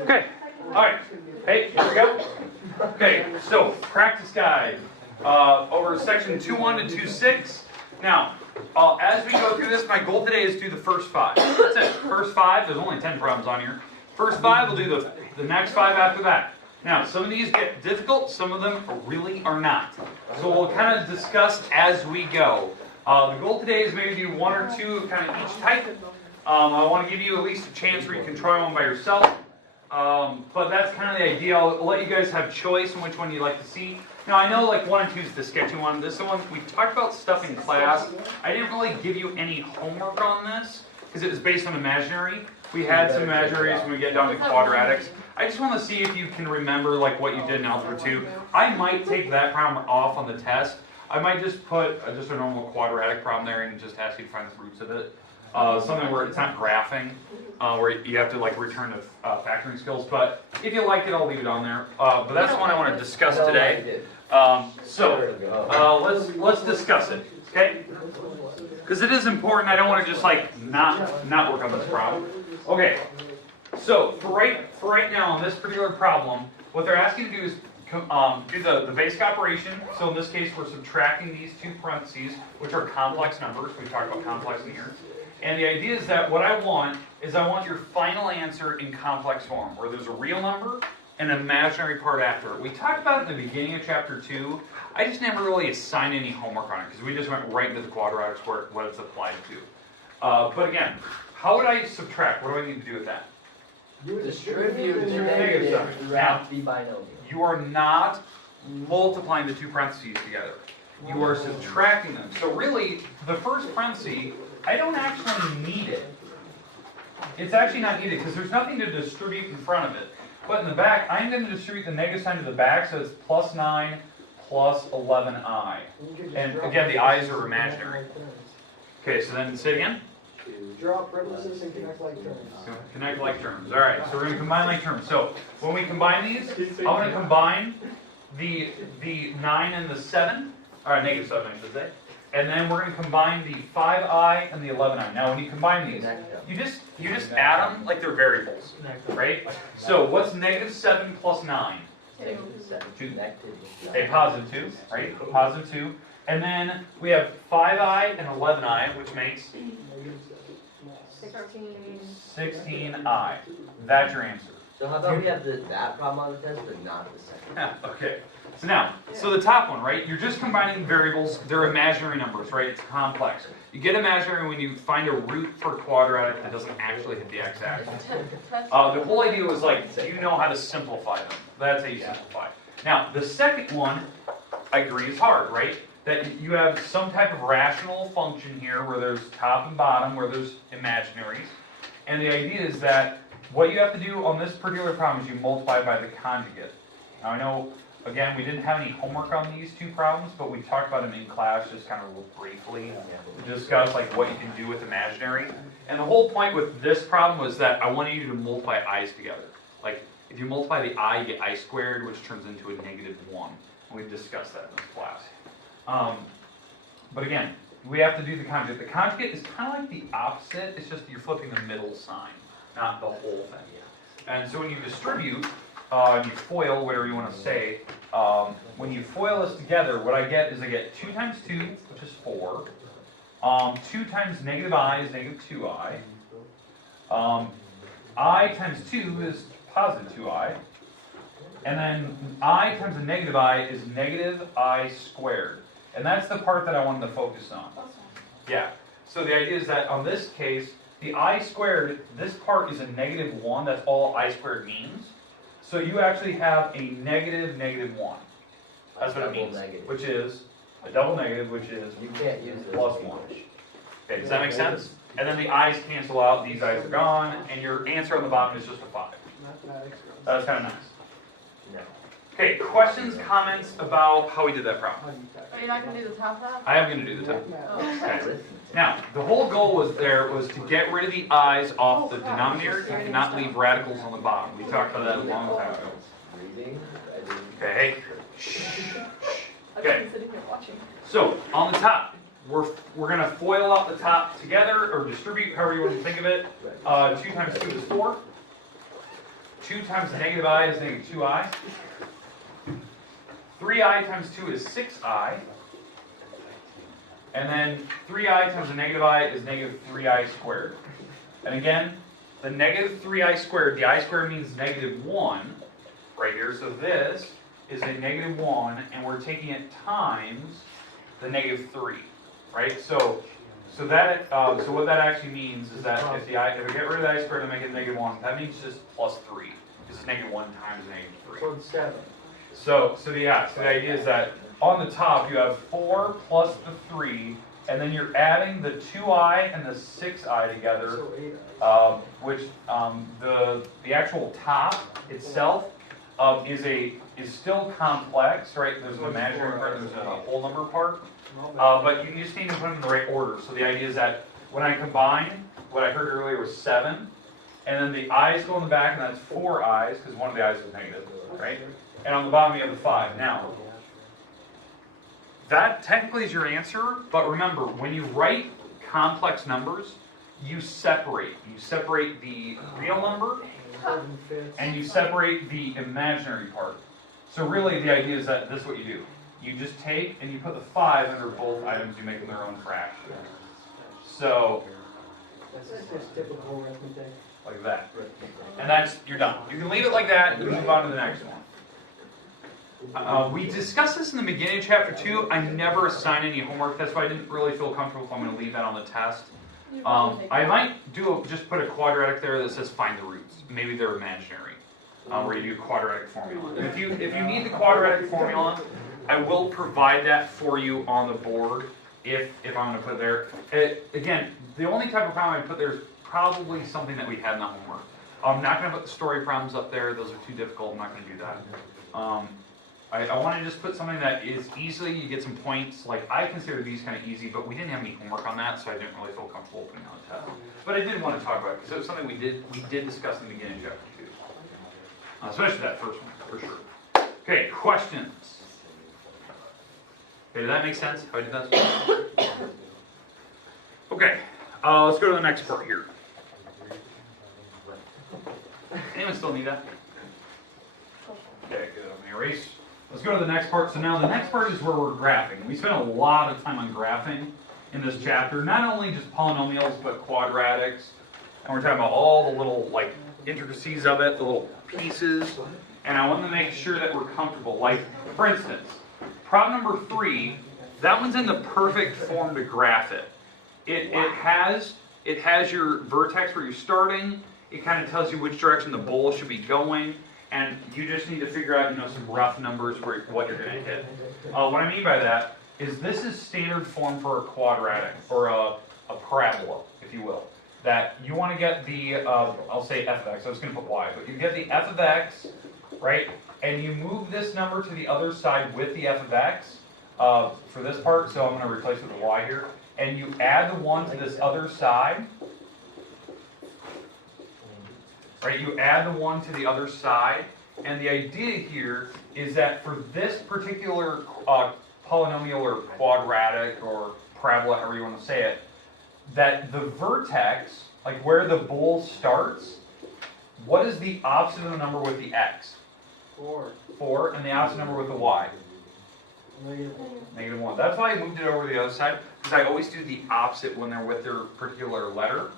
Okay, alright. Hey, here we go. Okay, so practice guide over section 2.1 to 2.6. Now, as we go through this, my goal today is to do the first 5. That's it. First 5, there's only 10 problems on here. First 5, we'll do the next 5 after that. Now, some of these get difficult, some of them really are not. So we'll kind of discuss as we go. The goal today is maybe do 1 or 2 kind of each type. I want to give you at least a chance where you can try one by yourself. But that's kind of the idea. I'll let you guys have choice on which one you'd like to see. Now, I know like 1 and 2 is the sketchy one. This one, we talked about stuff in class. I didn't really give you any homework on this because it was based on imaginary. We had some imaginaries when we get down to quadratics. I just want to see if you can remember like what you did in Algebra 2. I might take that problem off on the test. I might just put just a normal quadratic problem there and just ask you to find the roots of it. Something where it's not graphing, where you have to like return to factoring skills. But if you like it, I'll leave it on there. But that's the one I want to discuss today. Let's discuss it, okay? Because it is important. I don't want to just like not work on this problem. Okay. So for right now on this particular problem, what they're asking to do is do the basic operation. So in this case, we're subtracting these 2 parentheses, which are complex numbers. We talked about complex in here. And the idea is that what I want is I want your final answer in complex form, where there's a real number and an imaginary part after it. We talked about it in the beginning of chapter 2. I just never really assigned any homework on it because we just went right into the quadratics where what it's applied to. But again, how would I subtract? What do I need to do with that? Distribute the negative throughout the binomial. You are not multiplying the 2 parentheses together. You are subtracting them. So really, the first parenthesis, I don't actually need it. It's actually not needed because there's nothing to distribute in front of it. But in the back, I'm going to distribute the negative sign to the back, so it's plus 9 plus 11i. And again, the i's are imaginary. Okay, so then say it again. Draw parentheses and connect like terms. Connect like terms. All right, so we're going to combine like terms. So when we combine these, I'm going to combine the 9 and the 7, or negative 7, I should say. And then we're going to combine the 5i and the 11i. Now, when you combine these, you just add them like they're variables, right? So what's negative 7 plus 9? 2. A positive 2, right? Positive 2. And then we have 5i and 11i, which makes 16i. That's your answer. So how about we have that problem on the test, but not the second? Yeah, okay. So now, the top one, right? You're just combining variables. They're imaginary numbers, right? It's complex. You get imaginary when you find a root for a quadratic that doesn't actually hit the x-axis. The whole idea was like, you know how to simplify them. That's how you simplify. Now, the second one, I agree, is hard, right? That you have some type of rational function here where there's top and bottom, where there's imaginaries. And the idea is that what you have to do on this particular problem is you multiply by the conjugate. Now I know, again, we didn't have any homework on these 2 problems, but we talked about them in class just kind of briefly to discuss like what you can do with imaginary. And the whole point with this problem was that I wanted you to multiply i's together. Like if you multiply the I, you get I squared, which turns into a negative 1. And we've discussed that in this class. But again, we have to do the conjugate. The conjugate is kind of like the opposite. It's just you're flipping the middle sign, not the whole thing. And so when you distribute, you FOIL, whatever you want to say, when you FOIL this together, what I get is I get 2 times 2, which is 4. 2 times negative I is negative 2i. I times 2 is positive 2i. And then I times a negative I is negative I squared. And that's the part that I wanted to focus on. Yeah. So the idea is that on this case, the I squared, this part is a negative 1. That's all I squared means. So you actually have a negative 1. That's what it means. Which is a double negative, which is you can't use plus 1. Okay, does that make sense? And then the i's cancel out, these i's are gone, and your answer on the bottom is just a 5. That's kind of nice. No. Okay, questions, comments about how we did that problem? Are you not going to do the top half? I am going to do the top. Oh. Okay. Now, the whole goal was to get rid of the i's off the denominator. You cannot leave radicals on the bottom. We talked about that a long time ago. Okay. Okay. So, on the top, we're going to FOIL out the top together, or distribute, however you want to think of it. 2 times 2 is 4. 2 times negative I is negative 2I. 3I times 2 is 6I. And then 3I times a negative I is negative 3I squared. And again, the negative 3I squared, the I squared means negative 1 right here. So this is a negative 1, and we're taking it times the negative 3, right? So what that actually means is that if I get rid of the I squared and make it negative 1, that means just plus 3. This is negative 1 times negative 3. So it's 7. So the idea is that on the top you have 4 plus the 3, and then you're adding the 2I and the 6I together, So 8. which the actual top itself is still complex, right? There's an imaginary part, there's a whole number part, but you just need to put them in the right order. So the idea is that when I combine, what I heard earlier was 7, and then the i's go in the back, and that's 4 i's, because one of the i's is negative, right? And on the bottom you have the 5. Now, that technically is your answer, but remember, when you write complex numbers, you separate. You separate the real number, and you separate the imaginary part. So really, the idea is that this is what you do. You just take and you put the 5 under both items, you make them their own fraction. So, That's typical arithmetic. like that. And you're done. You can leave it like that and move on to the next one. We discussed this in the beginning of chapter 2. I never assigned any homework. That's why I didn't really feel comfortable if I'm going to leave that on the test. I might just put a quadratic there that says find the roots. Maybe they're imaginary, where you do quadratic formula. And if you need the quadratic formula, I will provide that for you on the board if I'm going to put it there. Again, the only type of problem I put there is probably something that we had in the homework. I'm not going to put the story problems up there. Those are too difficult. I'm not going to do that. I want to just put something that is easily, you get some points. Like, I consider these kind of easy, but we didn't have any homework on that, so I didn't really feel comfortable putting on the test. But I did want to talk about it, because it was something we did discuss in the beginning of chapter 2. Especially that first one, for sure. Okay, questions? Okay, did that make sense, how I did that? Okay, let's go to the next part here. Anyone still need that? Okay, good, I'm going to erase. Let's go to the next part. So now the next part is where we're graphing. We spent a lot of time on graphing in this chapter, not only just polynomials, but quadratics. And we're talking about all the little intricacies of it, the little pieces. And I want to make sure that we're comfortable. Like, for instance, problem number 3, that one's in the perfect form to graph it. It has your vertex where you're starting. It kind of tells you which direction the bowl should be going. And you just need to figure out, some rough numbers for what you're going to hit. What I mean by that is this is standard form for a quadratic, or a parabola, if you will. That you want to get the, I'll say f of x, I was going to put y, but you get the f of x, right? And you move this number to the other side with the f of x for this part, so I'm going to replace it with a y here. And you add the 1 to this other side. Right, you add the 1 to the other side, and the idea here is that for this particular polynomial or quadratic or parabola, however you want to say it, that the vertex, like where the bowl starts, what is the opposite of the number with the x? 4. 4, and the opposite number with the y? Negative 1. That's why I moved it over to the other side, because I always do the opposite when they're with their particular letter.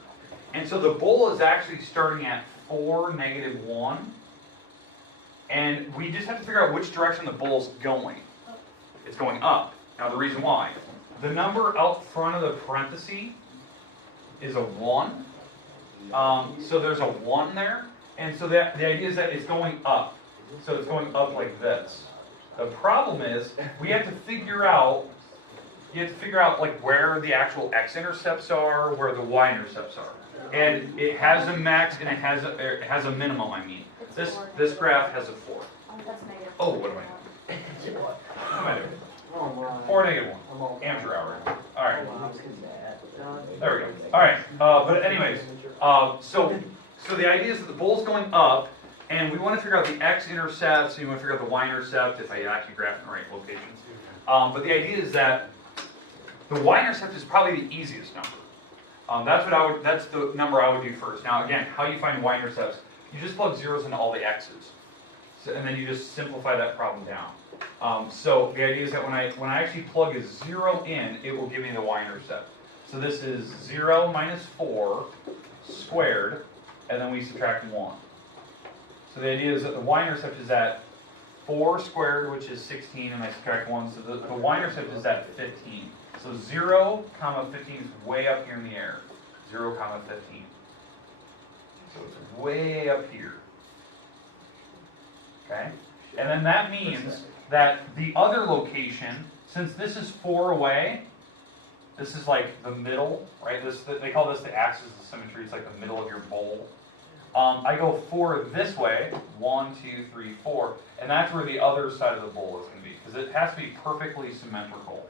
And so the bowl is actually starting at 4, negative 1, and we just have to figure out which direction the bowl's going. It's going up. Now the reason why. The number out front of the parenthesis is a 1, so there's a 1 there, and so the idea is that it's going up. So it's going up like this. The problem is, we have to figure out, like where the actual x-intercepts are, where the y-intercepts are. And it has a max and it has a minimum, I mean. This graph has a 4. That's negative. Oh, what am I doing? What am I doing? Oh, 4, negative 1. Amateur hour. Alright. my. There we go. Alright. But anyways, so the idea is that the bowl's going up, and we want to figure out the x-intercepts, and we want to figure out the y-intercept, if I actually graph in the right locations. But the idea is that the y-intercept is probably the easiest number. That's the number I would do first. Now again, how you find y-intercepts, you just plug zeros into all the x's. So, and then you just simplify that problem down. So the idea is that when I actually plug a 0 in, it will give me the y-intercept. So this is 0 minus 4 squared, and then we subtract 1. So the idea is that the y-intercept is at 4 squared, which is 16, and I subtract 1, so the y-intercept is at 15. So 0, comma 15 is way up here in the air. 0, comma 15. So it's way up here. Okay? And then that means that the other location, since this is 4 away, this is like the middle, right? They call this the axis of symmetry. It's like the middle of your bowl. I go 4 this way, 1, 2, 3, 4, and that's where the other side of the bowl is going to be, because it has to be perfectly symmetrical.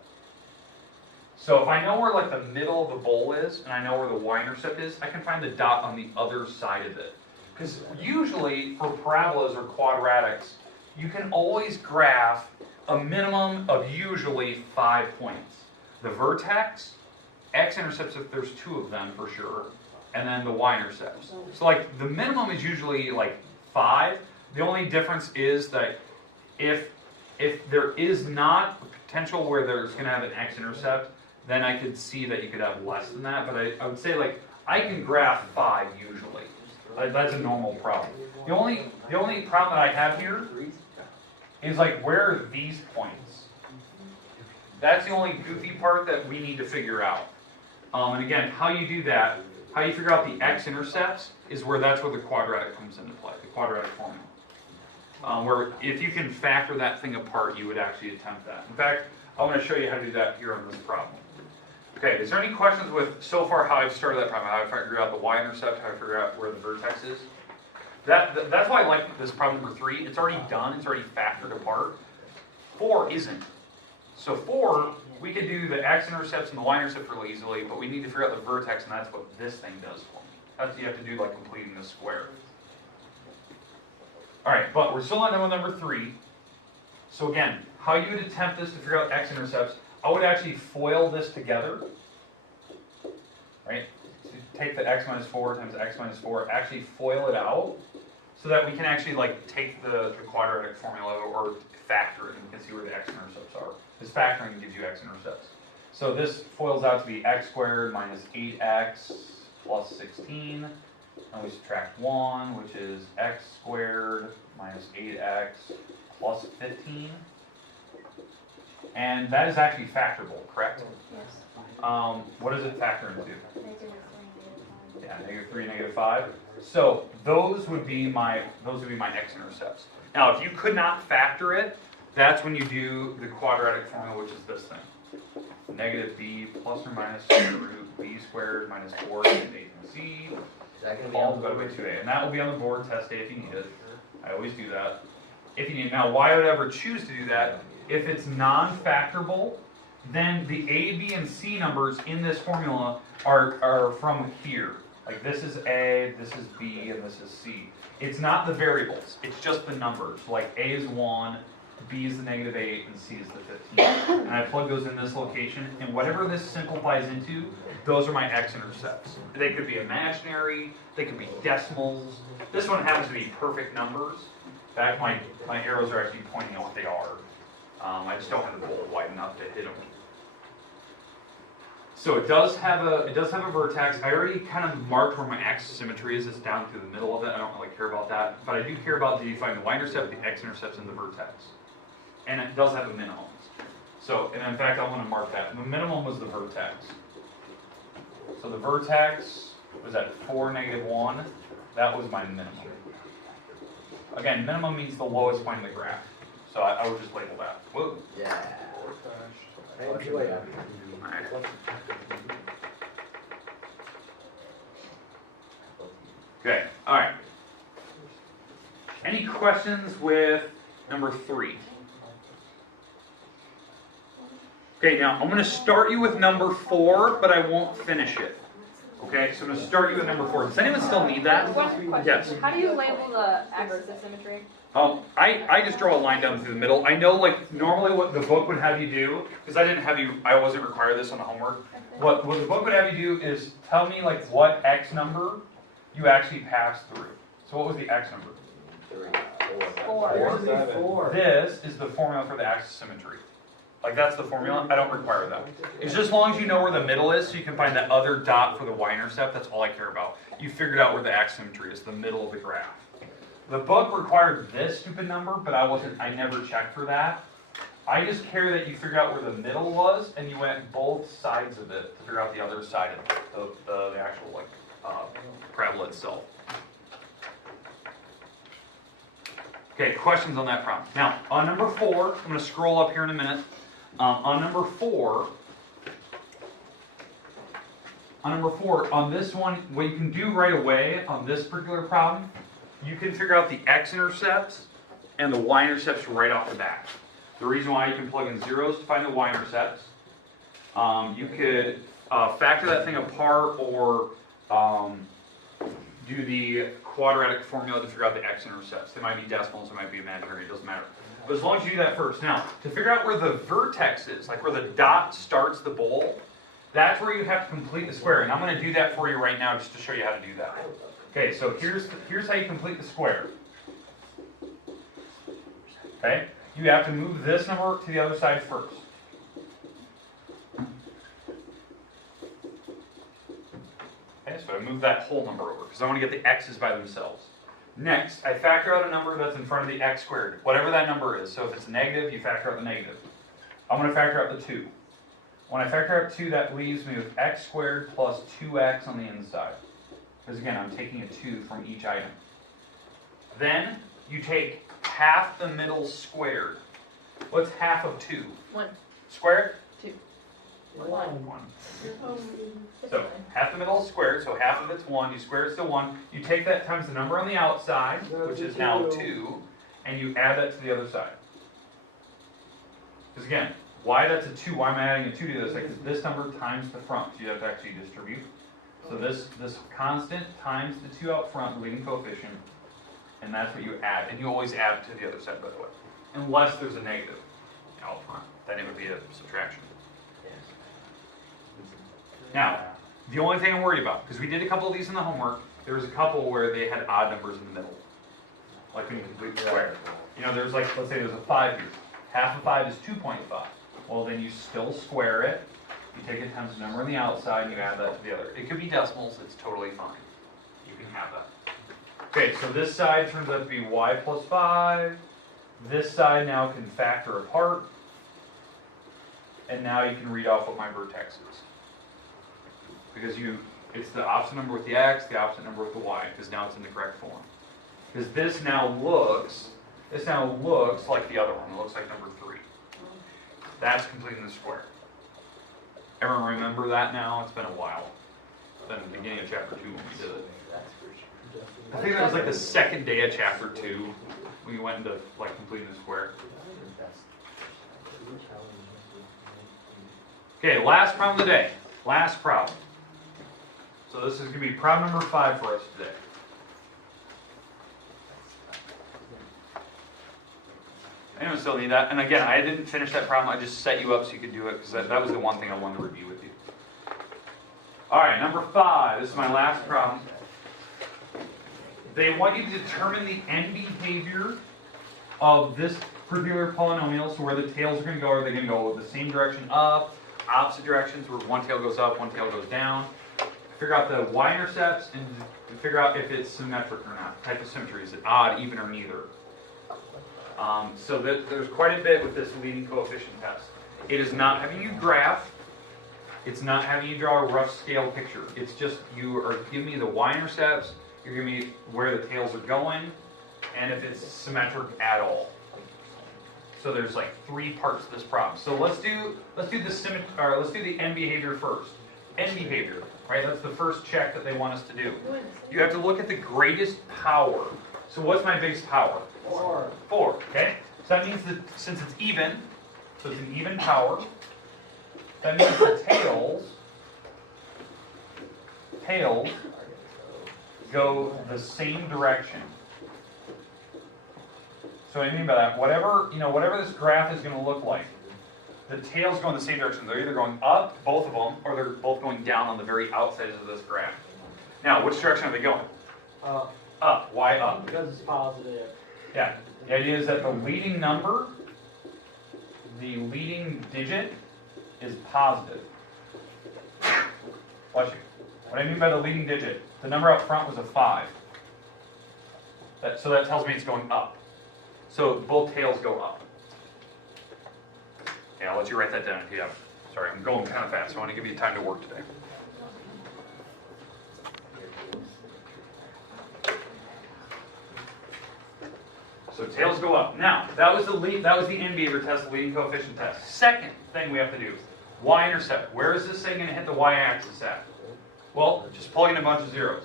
So if I know where like the middle of the bowl is, and I know where the y-intercept is, I can find the dot on the other side of it. Because usually for parabolas or quadratics, you can always graph a minimum of usually 5 points. The vertex, x-intercepts if there's 2 of them for sure, and then the y-intercepts. So like the minimum is usually like 5. The only difference is that if there is not a potential where there's going to have an x-intercept, then I could see that you could have less than that. But I would say like I can graph 5 usually. That's a normal problem. The only problem that I have here is like where are these points? That's the only goofy part that we need to figure out. And again, how you do that, how you figure out the x-intercepts is that's where the quadratic comes into play, the quadratic formula. Where if you can factor that thing apart, you would actually attempt that. In fact, I want to show you how to do that here on this problem. Okay, is there any questions with, so far, how I've started that problem, how I figure out the y-intercept, how I figure out where the vertex is? That's why I like this problem number 3. It's already done, it's already factored apart. 4 isn't. So 4, we could do the x-intercepts and the y-intercept really easily, but we need to figure out the vertex, and that's what this thing does for me. That's what you have to do, like completing the square. Alright, but we're still on number 3. So again, how you would attempt this to figure out x-intercepts, I would actually FOIL this together. Right? So take the x minus 4 times x minus 4, actually FOIL it out, so that we can actually like take the quadratic formula or factor it, and we can see where the x-intercepts are. This factoring gives you x-intercepts. So this FOILs out to be x squared minus 8x plus 16. And we subtract 1, which is x squared minus 8x plus 15. And that is actually factorable, correct? Yes. What does it factor into? -3, Yeah, -3, -5. So those would be my x-intercepts. Now, if you could not factor it, that's when you do the quadratic formula, which is this thing: negative b plus or minus square root b squared minus 4 times a and c all divided by 2a, and that will be on the board test day if you need it. I always do that if you need it. Now, why would I ever choose to do that? If it's non-factorable, then the a, b, and c numbers in this formula are from here. Like this is a, this is b, and this is c. It's not the variables, it's just the numbers. Like a is 1, b is the -8, and c is the 15. And I plug those in this location, and whatever this simplifies into, those are my x-intercepts. They could be imaginary, they could be decimals. This one happens to be perfect numbers. In fact, my arrows are actually pointing out what they are. I just don't have the bowl wide enough to hit them. So it does have a vertex. I already kind of marked where my axis symmetry is. It's down through the middle of it. I don't really care about that, but I do care about the find the y-intercept, the x-intercepts, and the vertex. And it does have a minimum. So, and in fact, I want to mark that. The minimum was the vertex. So the vertex was at 4, -1. That was my minimum. Again, minimum means the lowest point in the graph. So I would just label that. Whoa. Yeah. Okay, all right. Any questions with number 3? Okay, now I'm going to start you with number 4, but I won't finish it. Okay, so I'm going to start you with number 4. Does anyone still need that? One question. Yes. How do you label the axis of symmetry? I just draw a line down through the middle. I know, like, normally what the book would have you do, because I wasn't required this on the homework. What the book would have you do is tell me, like, what x number you actually pass through. So what was the x number? 4. Yours would be 4. This is the formula for the axis symmetry. Like that's the formula. I don't require that. It's just as long as you know where the middle is, so you can find that other dot for the y-intercept. That's all I care about. You figured out where the axis symmetry is, the middle of the graph. The book required this stupid number, but I never checked for that. I just care that you figure out where the middle was, and you went both sides of it to figure out the other side of the actual parabola itself. Okay, questions on that problem. Now, on number 4, I'm going to scroll up here in a minute. On number 4, on this one, what you can do right away on this particular problem, you can figure out the x-intercepts and the y-intercepts right off the bat. The reason why you can plug in zeros to find the y-intercepts. You could factor that thing apart or do the quadratic formula to figure out the x-intercepts. They might be decimals, it might be imaginary, it doesn't matter. But as long as you do that first. Now, to figure out where the vertex is, like where the dot starts the bowl, that's where you have to complete the square. And I'm going to do that for you right now just to show you how to do that. Okay, so here's how you complete the square. Okay, you have to move this number to the other side first. Okay, so I move that whole number over because I want to get the x's by themselves. Next, I factor out a number that's in front of the x squared, whatever that number is. So if it's negative, you factor out the negative. I'm going to factor out the 2. When I factor out 2, that leaves me with x squared plus 2x on the inside. Because again, I'm taking a 2 from each item. Then, you take half the middle squared. What's half of 2? 1. Squared? 2. 1. 1. So, half the middle is squared, so half of it's 1. You square it to 1. You take that times the number on the outside, which is now 2, and you add that to the other side. Because again, why that's a 2? Why am I adding a 2 to this? Because this number times the front, so you have to actually distribute. So this constant times the 2 out front, the leading coefficient, and that's what you add. And you always add to the other side, by the way. Unless there's a negative out front. Then it would be a subtraction. Now, the only thing I'm worried about, because we did a couple of these in the homework, there was a couple where they had odd numbers in the middle. Like when you complete the square. You know, there's like, let's say there's a 5 here. Half of 5 is 2.5. Well, then you still square it. You take it times the number on the outside, and you add that to the other. It could be decimals, it's totally fine. You can have that. Okay, so this side turns out to be y plus 5. This side now can factor apart. And now you can read off what my vertex is. Because it's the opposite number with the x, the opposite number with the y, because now it's in the correct form. Because this now looks like the other one. It looks like number 3. That's completing the square. Everyone remember that now? It's been a while. It's been the beginning of chapter 2 when we did it. I think that was like the second day of chapter 2 when we went into like completing the square. Okay, last problem of the day. Last problem. So this is going to be problem number 5 for us today. Anyone still need that? And again, I didn't finish that problem. I just set you up so you could do it because that was the one thing I wanted to review with you. All right, number 5. This is my last problem. They want you to determine the end behavior of this particular polynomial. So where the tails are going to go, are they going to go the same direction up, opposite directions, where one tail goes up, one tail goes down? Figure out the y-intercepts and figure out if it's symmetric or not. Type of symmetry, is it odd, even, or neither? So there's quite a bit with this leading coefficient test. It is not having you graph. It's not having you draw a rough scale picture. It's just you are giving me the y-intercepts. You're giving me where the tails are going, and if it's symmetric at all. So there's like 3 parts to this problem. So let's do the end behavior first. End behavior, right? That's the first check that they want us to do. You have to look at the greatest power. So what's my biggest power? 4. 4, okay? So that means that since it's even, so it's an even power, that means the tails go the same direction. So what I mean by that, whatever this graph is going to look like, the tails go in the same direction. They're either going up, both of them, or they're both going down on the very outsides of this graph. Now, which direction are they going? Up. Up. Why up? Because it's positive. Yeah. The idea is that the leading number, the leading digit, is positive. Watch you. What I mean by the leading digit, the number up front was a 5. So that tells me it's going up. So both tails go up. Yeah, I'll let you write that down if you have. Sorry, I'm going kind of fast, so I want to give you time to work today. So tails go up. Now, that was the end behavior test, the leading coefficient test. Second thing we have to do, y-intercept. Where is this thing going to hit the y-axis at? Well, just plug in a bunch of zeros.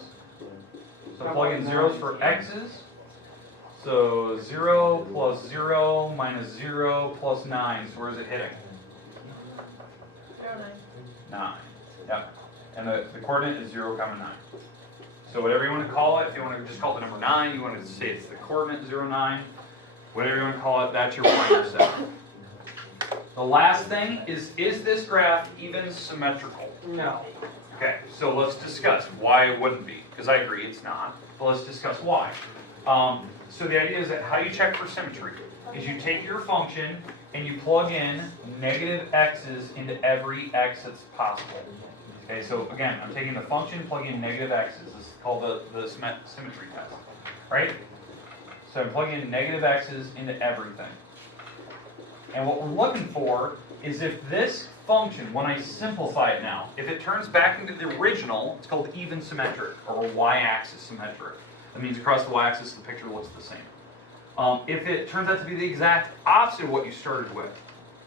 So plug in zeros for x's. So 0 plus 0 minus 0 plus 9. So where is it hitting? 9. Yep. And the coordinate is 0, 9. So whatever you want to call it, if you want to just call it the number 9, you want to say it's the coordinate 0, 9. Whatever you want to call it, that's your y-intercept. The last thing is this graph even symmetrical? No. Okay, so let's discuss why it wouldn't be, because I agree it's not, but let's discuss why. So the idea is that how you check for symmetry is you take your function and you plug in negative x's into every x that's possible. Okay, so again, I'm taking the function, plugging in negative x's. This is called the symmetry test, right? So I'm plugging in negative x's into everything. And what we're looking for is if this function, when I simplify it now, if it turns back into the original, it's called even symmetric, or y-axis symmetric. That means across the y-axis the picture looks the same. If it turns out to be the exact opposite of what you started with,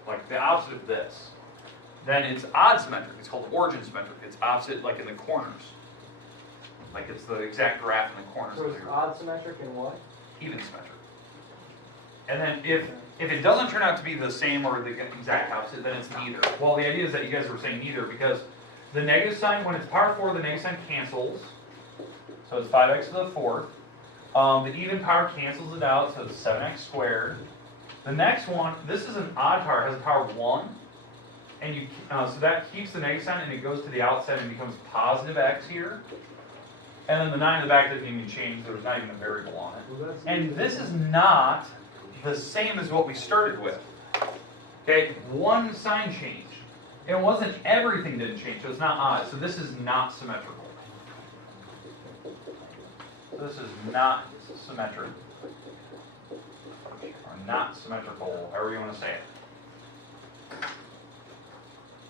like the opposite of this, then it's odd symmetric. It's called origin symmetric. It's opposite, like in the corners. Like it's the exact graph in the corners. So it's odd symmetric and what? Even symmetric. And then if it doesn't turn out to be the same or the exact opposite, then it's neither. Well, the idea is that you guys were saying neither because the negative sign, when it's power 4, the negative sign cancels. So it's 5x to the 4th. The even power cancels it out, so it's 7x squared. The next one, this is an odd power, it has a power of 1. And so that keeps the negative sign and it goes to the outside and becomes positive x here. And then the 9 in the back doesn't even change, there's not even a variable on it. And this is not the same as what we started with. Okay, one sign changed. It wasn't everything didn't change, so it's not odd. So this is not symmetrical. So this is not symmetric. Or not symmetrical, however you want to say it.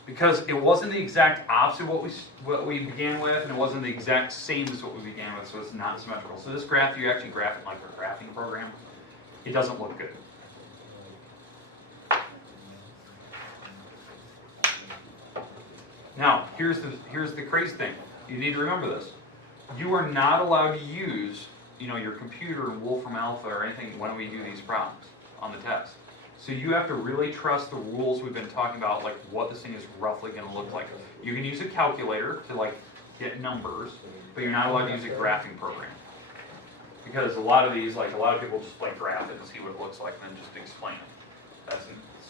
Because it wasn't the exact opposite of what we began with, and it wasn't the exact same as what we began with, so it's not symmetrical. So this graph, you actually graph it like a graphing program. It doesn't look good. Now, here's the crazy thing. You need to remember this. You are not allowed to use, your computer, Wolfram Alpha, or anything when we do these problems on the test. So you have to really trust the rules we've been talking about, like what this thing is roughly going to look like. You can use a calculator to get numbers, but you're not allowed to use a graphing program. Because a lot of these, a lot of people just graph it and see what it looks like and then just explain it.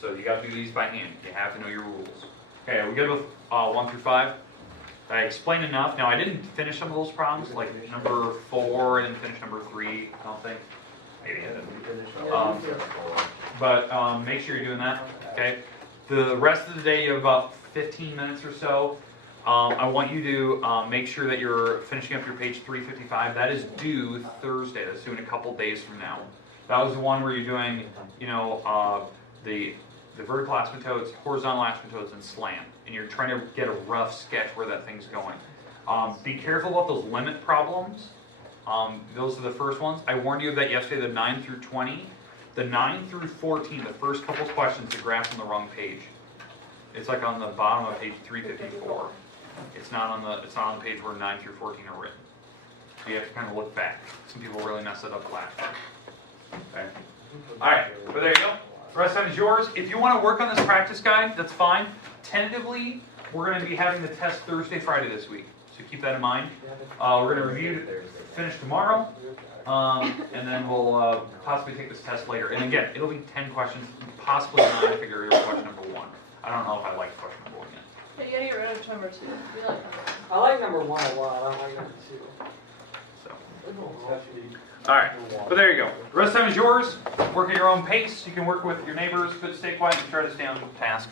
So you got to do these by hand. You have to know your rules. Okay, are we good with 1 through 5? I explained enough. Now I didn't finish some of those problems, like number 4, I didn't finish number 3, I don't think. Maybe I didn't. But make sure you're doing that, okay? The rest of the day, you have about 15 minutes or so. I want you to make sure that you're finishing up your page 355. That is due Thursday. That's due in a couple days from now. That was the one where you're doing, the vertical asymptotes, horizontal asymptotes, and slant. And you're trying to get a rough sketch where that thing's going. Be careful about those limit problems. Those are the first ones. I warned you of that yesterday, the 9 through 20. The 9 through 14, the first couple questions, the graph's on the wrong page. It's like on the bottom of page 354. It's not on the page where 9 through 14 are written. So you have to kind of look back. Some people really mess it up last time. Okay. All right, but there you go. The rest of it is yours. If you want to work on this practice guide, that's fine. Tentatively, we're going to be having the test Thursday, Friday this week. So keep that in mind. We're going to review, finish tomorrow, and then we'll possibly take this test later. And again, it'll be 10 questions, possibly 9 if you're question number 1. I don't know if I like question number 1 yet. But you gotta get rid of number 2. We like number 1. I like number 1 a lot. I don't like number 2. So, Alright, but there you go. The rest of the time is yours. Work at your own pace. You can work with your neighbors, but stay quiet and try to stay on task.